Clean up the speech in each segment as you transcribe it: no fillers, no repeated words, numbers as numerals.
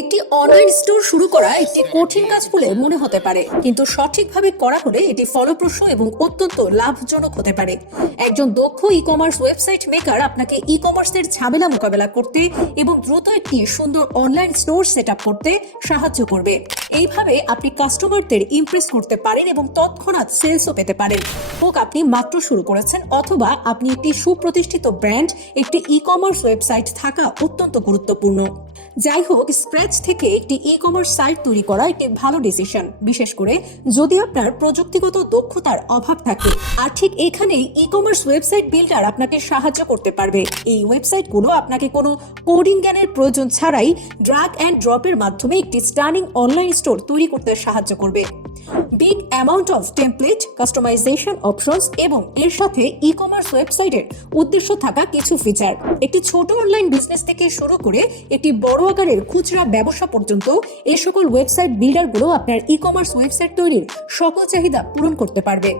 একটি online store শুরু করা একটি কঠিন কাজ বলে মনে হতে পারে, কিন্তু সঠিকভাবে করা হলে এটি ফলপ্রসূ এবং অত্যন্ত লাভজনক হতে পারে। একজন দক্ষ ই কমার্স ওয়েবসাইট মেকার আপনাকে ই কমার্সের ঝামেলা মোকাবেলা করতে এবং দ্রুত একটি সুন্দর অনলাইন স্টোর সেট আপ করতে সাহায্য করবে। এইভাবে আপনি কাস্টমারদের ইমপ্রেস করতে পারেন এবং তৎক্ষণাৎ সেলসও পেতে পারেন। হোক আপনি মাত্র শুরু করেছেন অথবা আপনি একটি সুপ্রতিষ্ঠিত ব্র্যান্ড, একটি ই কমার্স ওয়েবসাইট থাকা অত্যন্ত গুরুত্বপূর্ণ। যাই হোক, স্ক্র্যাচ থেকে একটি ই কমার্স সাইট তৈরি করা একটি ভালো ডিসিশন, বিশেষ করে যদি আপনার প্রযুক্তিগত দক্ষতার অভাব থাকে। আর ঠিক এখানেই ই কমার্স ওয়েবসাইট বিল্ডার আপনাকে সাহায্য করতে পারবে। এই ওয়েবসাইটগুলো আপনাকে কোনো কোডিং জ্ঞানের প্রয়োজন ছাড়াই ড্র্যাগ অ্যান্ড ড্রপের মাধ্যমে একটি স্টানিং অনলাইন স্টোর তৈরি করতে সাহায্য করবে। Big amount of template, customization options এবং এর সাথে ই কমার্স ওয়েবসাইটের উদ্দেশ্য থাকা কিছু ফিচার। একটি ছোট অনলাইন বিজনেস থেকে শুরু করে একটি বড় আকারের খুচরা ব্যবসা পর্যন্ত এই সকল ওয়েবসাইট বিল্ডারগুলো আপনার ই কমার্স ওয়েবসাইট তৈরির সকল চাহিদা পূরণ করতে পারবে।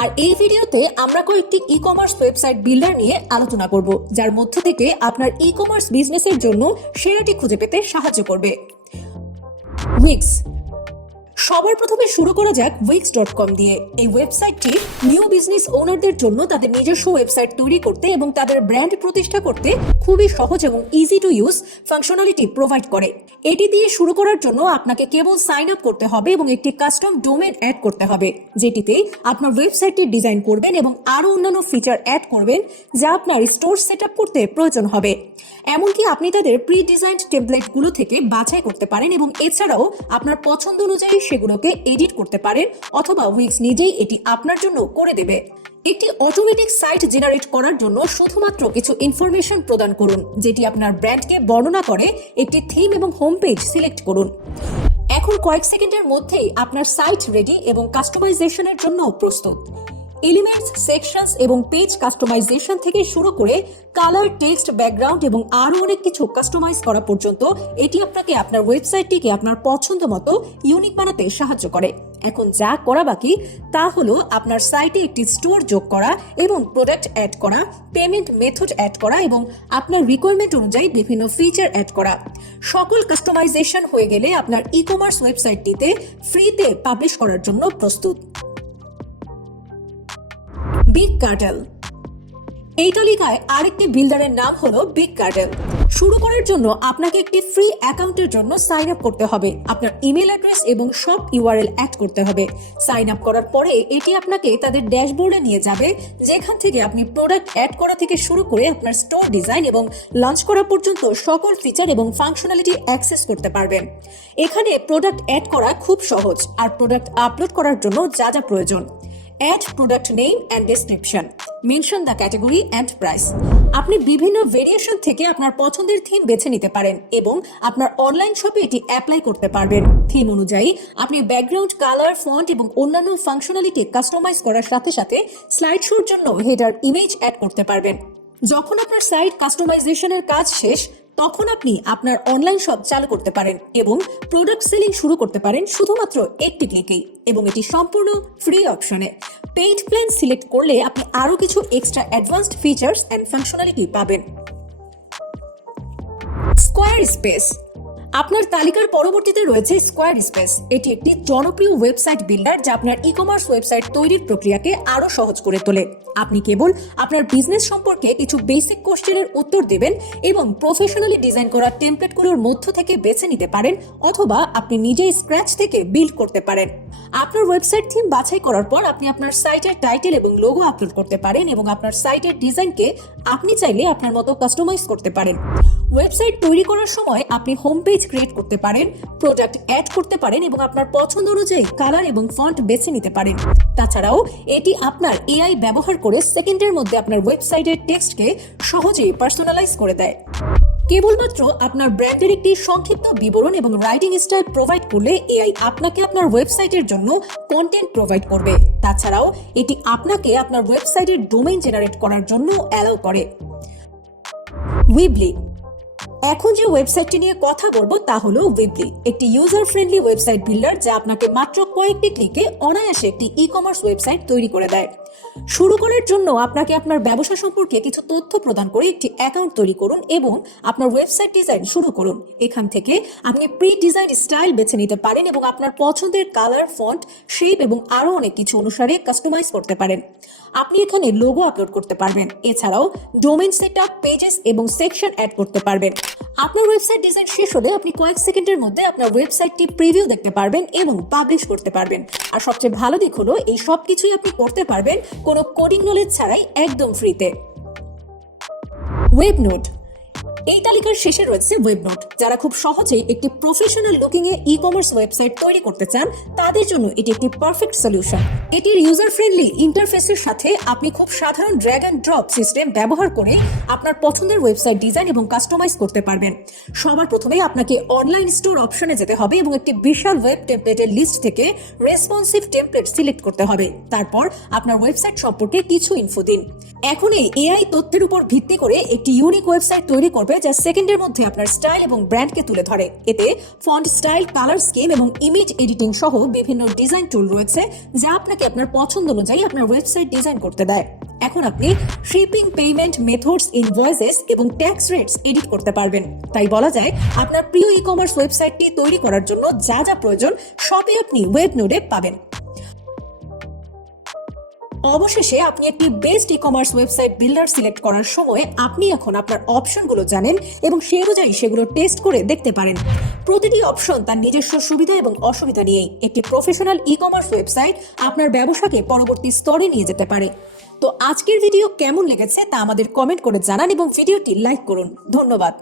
আর এই ভিডিওতে আমরা কয়েকটি ই কমার্স ওয়েবসাইট বিল্ডার নিয়ে আলোচনা করব, যার মধ্য থেকে আপনার ই কমার্স বিজনেসের জন্য সেরাটি খুঁজে পেতে সাহায্য করবে। উইক্স। সবার প্রথমে শুরু করা যাক wix.com দিয়ে। এই ওয়েবসাইটটি নিউ বিজনেস ওনারদের জন্য তাদের নিজস্ব ওয়েবসাইট তৈরি করতে এবং তাদের ব্র্যান্ড প্রতিষ্ঠা করতে খুবই সহজ এবং easy to use functionality provide করে। এটি দিয়ে শুরু করার জন্য আপনাকে কেবল সাইন আপ করতে হবে এবং একটি কাস্টম ডোমেন অ্যাড করতে হবে, যেটিতে আপনার ওয়েবসাইটটি ডিজাইন করবেন এবং আরও অন্যান্য ফিচার অ্যাড করবেন যা আপনার স্টোর সেট আপ করতে প্রয়োজন হবে। এমনকি আপনি তাদের প্রি ডিজাইনড টেমপ্লেটগুলো থেকে বাছাই করতে পারেন এবং এছাড়াও আপনার পছন্দ অনুযায়ী সেগুলোকে এডিট করতে পারেন, অথবা উইক্স নিজেই এটি আপনার জন্য করে দেবে। একটি অটোমেটিক সাইট জেনারেট করার জন্য শুধুমাত্র কিছু ইনফরমেশন প্রদান করুন, যেটি আপনার ব্র্যান্ডকে বর্ণনা করে। একটি থিম এবং হোম পেজ সিলেক্ট করুন। এখন কয়েক সেকেন্ডের মধ্যেই আপনার সাইট রেডি এবং কাস্টমাইজেশনের জন্য প্রস্তুত। এলিমেন্টস, সেকশনস এবং পেজ কাস্টমাইজেশন থেকে শুরু করে কালার, টেক্সট, ব্যাকগ্রাউন্ড এবং আরও অনেক কিছু কাস্টমাইজ করা পর্যন্ত এটি আপনাকে আপনার ওয়েবসাইটটিকে আপনার পছন্দ মতো ইউনিক বানাতে সাহায্য করে। এখন যা করা বাকি তা হলো আপনার সাইটে একটি স্টোর যোগ করা এবং প্রোডাক্ট অ্যাড করা, পেমেন্ট মেথড অ্যাড করা এবং আপনার রিকোয়ারমেন্ট অনুযায়ী বিভিন্ন ফিচার অ্যাড করা। সকল কাস্টমাইজেশন হয়ে গেলে আপনার ই কমার্স ওয়েবসাইটটিতে ফ্রিতে পাবলিশ করার জন্য প্রস্তুত। Big cartel. এই তালিকায় আরেকটি বিল্ডারের নাম হলো বিগ কার্টেল। শুরু করার জন্য আপনাকে একটি ফ্রি অ্যাকাউন্টের জন্য সাইন আপ করতে হবে। আপনার ইমেল অ্যাড্রেস এবং সব ইউআরএল অ্যাড করতে হবে। সাইন আপ করার পরে এটি আপনাকে তাদের ড্যাশবোর্ডে নিয়ে যাবে, যেখান থেকে আপনি প্রোডাক্ট অ্যাড করা থেকে শুরু করে আপনার স্টোর ডিজাইন এবং লঞ্চ করা পর্যন্ত সকল ফিচার এবং ফাংশনালিটি অ্যাক্সেস করতে পারবেন। এখানে প্রোডাক্ট অ্যাড করা খুব সহজ, আর প্রোডাক্ট আপলোড করার জন্য যা যা প্রয়োজন: Add product name and description. Mention the category and price. আপনি বিভিন্ন ভেরিয়েশন থেকে আপনার পছন্দের থিম বেছে নিতে পারেন এবং আপনার অনলাইন শপে এটি অ্যাপ্লাই করতে পারবেন। থিম অনুযায়ী আপনি ব্যাকগ্রাউন্ড, কালার, ফন্ট এবং অন্যান্য ফাংশনালিটি কাস্টমাইজ করার সাথে সাথে স্লাইড শোর জন্য হেডার ইমেজ অ্যাড করতে পারবেন। যখন আপনার সাইট কাস্টমাইজেশনের কাজ শেষ, তখন আপনি আপনার অনলাইন শপ চালু করতে পারেন এবং প্রোডাক্ট সেলিং শুরু করতে পারেন শুধুমাত্র একটি ক্লিকেই, এবং এটি সম্পূর্ণ ফ্রি অপশনে। পেইড প্ল্যান সিলেক্ট করলে আপনি আরও কিছু extra advanced features and functionality পাবেন। Squarespace. আপনার তালিকার পরবর্তীতে রয়েছে স্কোয়ার স্পেস। এটি একটি জনপ্রিয় ওয়েবসাইট বিল্ডার যা আপনার ই কমার্স ওয়েবসাইট তৈরির প্রক্রিয়াকে আরও সহজ করে তোলে। আপনি কেবল আপনার বিজনেস সম্পর্কে কিছু বেসিক কোশ্চেনের উত্তর দেবেন এবং প্রফেশনালি ডিজাইন করা টেমপ্লেটগুলোর মধ্য থেকে বেছে নিতে পারেন, অথবা আপনি নিজেই স্ক্র্যাচ থেকে বিল্ড করতে পারেন। আপনার ওয়েবসাইট থিম বাছাই করার পর আপনি আপনার সাইটের টাইটেল এবং লোগো আপলোড করতে পারেন এবং আপনার সাইটের ডিজাইনকে আপনি চাইলে আপনার মতো কাস্টমাইজ করতে পারেন। ওয়েবসাইট তৈরি করার সময় আপনি হোম পেজ ক্রিয়েট করতে পারেন, প্রোডাক্ট অ্যাড করতে পারেন এবং আপনার পছন্দ অনুযায়ী কালার এবং ফন্ট বেছে নিতে পারেন। তাছাড়াও এটি আপনার এআই ব্যবহার করে সেকেন্ডের মধ্যে আপনার ওয়েবসাইটের টেক্সটকে সহজেই পার্সোনালাইজ করে দেয়। কেবলমাত্র আপনার ব্র্যান্ডের একটি সংক্ষিপ্ত বিবরণ এবং রাইটিং স্টাইল প্রোভাইড করলে এআই আপনাকে আপনার ওয়েবসাইটের জন্য কন্টেন্ট প্রোভাইড করবে। তাছাড়াও এটি আপনাকে আপনার ওয়েবসাইটের ডোমেইন জেনারেট করার জন্য অ্যালাউ করে। উইবলি। এখন যে ওয়েবসাইটটি নিয়ে কথা বলবো তা হলো উইবলি, একটি ইউজার ফ্রেন্ডলি ওয়েবসাইট বিল্ডার যা আপনাকে মাত্র কয়েকটি ক্লিকে অনায়াসে একটি ই কমার্স ওয়েবসাইট তৈরি করে দেয়। শুরু করার জন্য আপনাকে আপনার ব্যবসা সম্পর্কে কিছু তথ্য প্রদান করে একটি অ্যাকাউন্ট তৈরি করুন এবং আপনার ওয়েবসাইট ডিজাইন শুরু করুন। এখান থেকে আপনি প্রি ডিজাইন স্টাইল বেছে নিতে পারেন এবং আপনার পছন্দের কালার, ফন্ট, শেপ এবং আরো অনেক কিছু অনুসারে কাস্টমাইজ করতে পারেন। আপনি এখানে লোগো আপলোড করতে পারবেন। এছাড়াও ডোমেইন সেটআপ, পেজেস এবং সেকশন অ্যাড করতে পারবেন। আপনার ওয়েবসাইট ডিজাইন শেষ হলে আপনি কয়েক সেকেন্ডের মধ্যে আপনার ওয়েবসাইটটি প্রিভিউ দেখতে পারবেন এবং পাবলিশ করতে পারবেন। আর সবচেয়ে ভালো দিক হলো এই সব কিছুই আপনি করতে পারবেন কোনো কোডিং নলেজ ছাড়াই, একদম ফ্রিতে। ওয়েব নোট, এই তালিকার শেষে রয়েছে ওয়েব নোট। যারা খুব সহজেই একটি প্রফেশনাল লুকিং এ ই কমার্স ওয়েবসাইট তৈরি করতে চান, তাদের জন্য এটি একটি পারফেক্ট সলিউশন। এটির ইউজার ফ্রেন্ডলি ইন্টারফেসের সাথে আপনি খুব সাধারণ ড্র্যাগ অ্যান্ড ড্রপ সিস্টেম ব্যবহার করে আপনার পছন্দের ওয়েবসাইট ডিজাইন এবং কাস্টমাইজ করতে পারবেন। সবার প্রথমে আপনাকে অনলাইন স্টোর অপশনে যেতে হবে এবং একটি বিশাল ওয়েব টেমপ্লেটের লিস্ট থেকে রেসপন্সিভ টেমপ্লেট সিলেক্ট করতে হবে। তারপর আপনার ওয়েবসাইট সম্পর্কে কিছু ইনফো দিন। এখন এই এআই তথ্যের উপর ভিত্তি করে একটি ইউনিক ওয়েবসাইট তৈরি করবে যা সেকেন্ডের মধ্যে আপনার স্টাইল এবং ব্র্যান্ডকে তুলে ধরে। এতে ফন্ট স্টাইল, কালার স্কিম এবং ইমেজ এডিটিং সহ বিভিন্ন ডিজাইন টুল রয়েছে যা আপনাকে আপনার পছন্দ অনুযায়ী আপনার ওয়েবসাইট ডিজাইন করতে দেয়। এখন আপনি শিপিং, পেমেন্ট মেথডস, ইনভয়েসেস এবং ট্যাক্স রেটস এডিট করতে পারবেন। তাই বলা যায় আপনার প্রিয় ই কমার্স ওয়েবসাইটটি তৈরি করার জন্য যা যা প্রয়োজন সবই আপনি ওয়েব নোডে পাবেন। অবশেষে আপনি একটি best e commerce website builder select করার সময় আপনি এখন আপনার অপশনগুলো জানেন এবং সেই অনুযায়ী সেগুলো টেস্ট করে দেখতে পারেন। প্রতিটি অপশন তার নিজস্ব সুবিধা এবং অসুবিধা নিয়েই একটি প্রফেশনাল ই কমার্স ওয়েবসাইট আপনার ব্যবসাকে পরবর্তী স্তরে নিয়ে যেতে পারে। তো আজকের ভিডিও কেমন লেগেছে তা আমাদের কমেন্ট করে জানান এবং ভিডিওটি লাইক করুন। ধন্যবাদ।